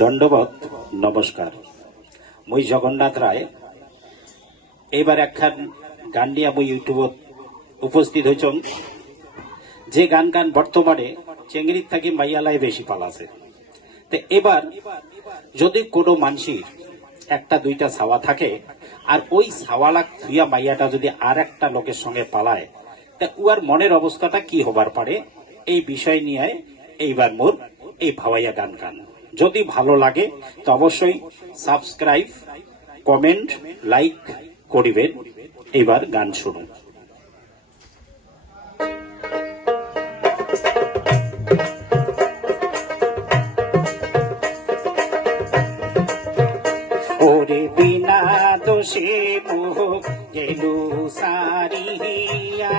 দণ্ডবত নমস্কার। মই জগন্নাথ রায়। এইবার একখান গান নিয়ে মই ইউটিউবত উপস্থিত হয়েছন। যে গান গান বর্তমানে চেঙ্গির থাকি মাইয়ালাই বেশি পালাছে। তো এবার যদি কোনো মানসির একটা দুইটা ছাওয়া থাকে, আর ওই ছাওয়ালা থুইয়া মাইয়াটা যদি আর একটা লোকের সঙ্গে পালায়, তা উয়ার মনের অবস্থাটা কি হবার পারে? এই বিষয় নিয়ে এইবার মোর এই ভাওয়াইয়া গান গান। যদি ভালো লাগে, তো অবশ্যই সাবস্ক্রাইব কমেন্ট লাইক করিবেন। এবার গান শুনুন। ওরে বিনা দোষে মোহ গেলু সারিয়া।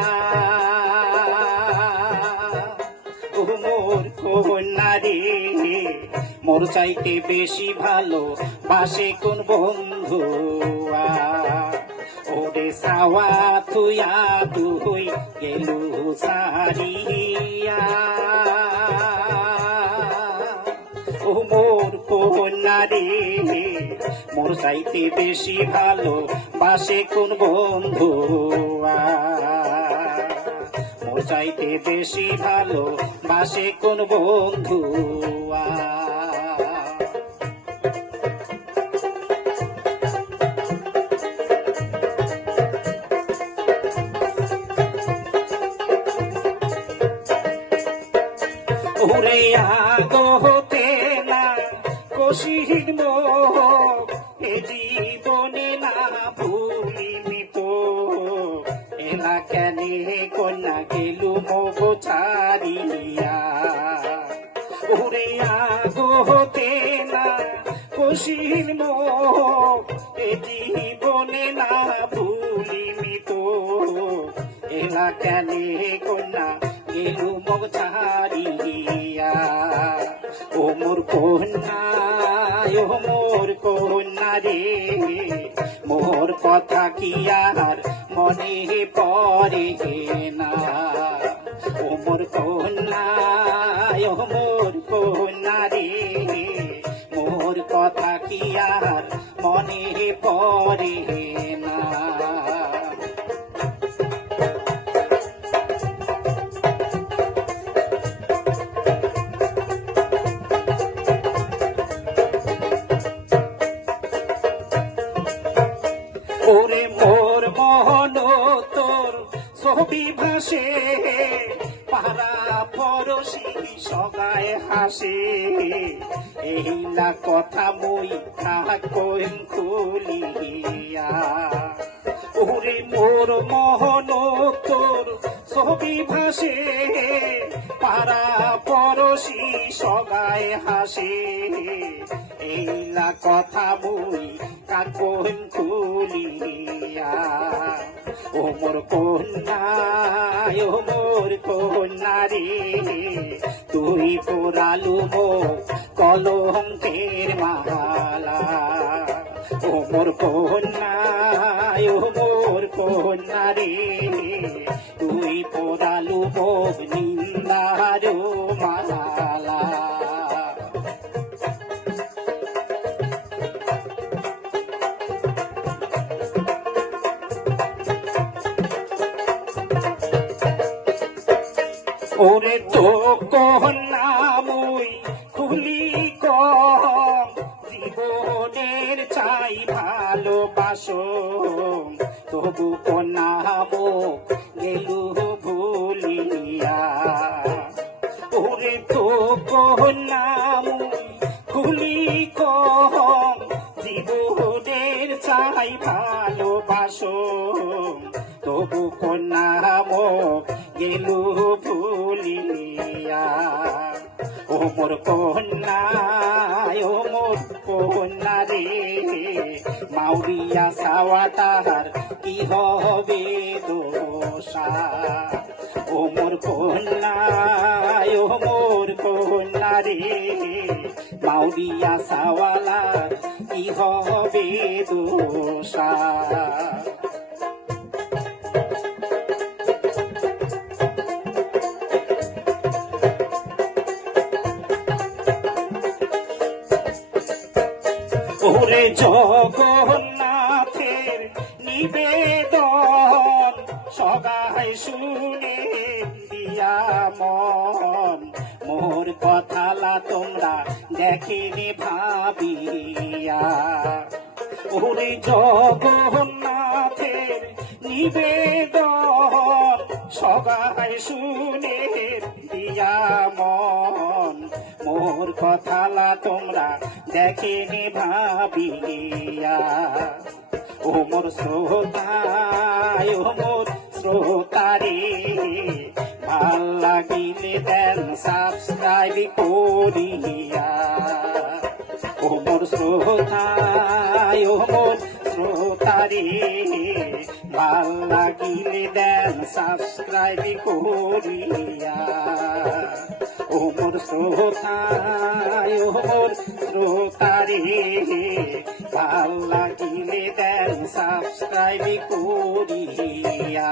মোর কন্যারে মোর চাইতে বেশি ভালো বাসে কোন বন্ধু ওরে সাওয়া তুয়া তুই গেলু সারিয়া। ও মোর কন্যারে মোর চাইতে বেশি ভালো বাসে কোন বন্ধু মোর চাইতে বেশি ভালো বাসে কোন বন্ধু মোহ এ জীবনে না ভুলিমি তো। এলা কেনে কন্যা গেলু মোহ ছাড়িয়া ওরে আগতে না কশির এ জীবনে না ভুলিমি তো এলা কেনে কন্যা গেলু মোহ ছাড়িয়া। মোর কন্যা ও মোর কন্যা রে। মোর কথা কি আর মনে পড়ে না? ও মোর কন্যা ও মোর কন্যা রে। মোর কথা কি আর মনে পড়ে না? ছবি ভাসে পারা পরশি সগায় হাসে। এই না কথা মই কইম খুলিয়া। ওরে মোর মোহন তোর ছবি ভাসে পারা পরশি সগায় হাসে। এইলা কথা মুই কাকন খুলিয়া, ও মোর কন্যা ও মোর কন্যা রে তুই পোড়ালু মো কলঙ্কের মালা। ও মোর কন্যা ও মোর কন্যা রে তুই পোড়ালু মো ওরে তো কহনা মুই তুলি কম জীবনের চাই ভালোবাসো। তবু কনাম গেলু ভুলিয়া। ওরে তো কহনা মোর কন্যা মোর কন্যা রে মাউরিয়া সাওয়া তাহার কি হবে দোষা? ও মোর কন্যা ও মোর কন্যা রে মাউরিয়া সাওয়ালার কি হবে দোষা? ওরে জগন্নাথের নিবেদন, সবাই শুনে মন। মোর কথালা তোমরা দেখেনি ভাবিয়া। ওরে জগন্নাথের নিবেদন, সবাই শুনে দিয়া মন। মোর কথালা তোমরা দেখেনি ভাবিয়া ও মোর শ্রোতায় ও মোর শ্রোতারে, ভালো লাগিলে দেন সাবস্ক্রাইব করিয়া ও মোর শ্রোতায় ও মোর শ্রোতারে, ভালো লাগিলে দেন সাবস্ক্রাইব করিয়া ও মোর শ্রোতায় ও মোর শ্রোতারে ভালো লাগিলে দেন সাবস্ক্রাইব করিয়া।